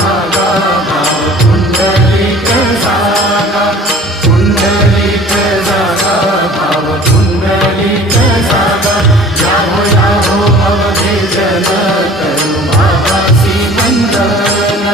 भागा भाव पुंडलिक जागा, पुंडलिक जागा भाव पुंडलिक जागा। याहो अवधे जन करू भावासी वंदन,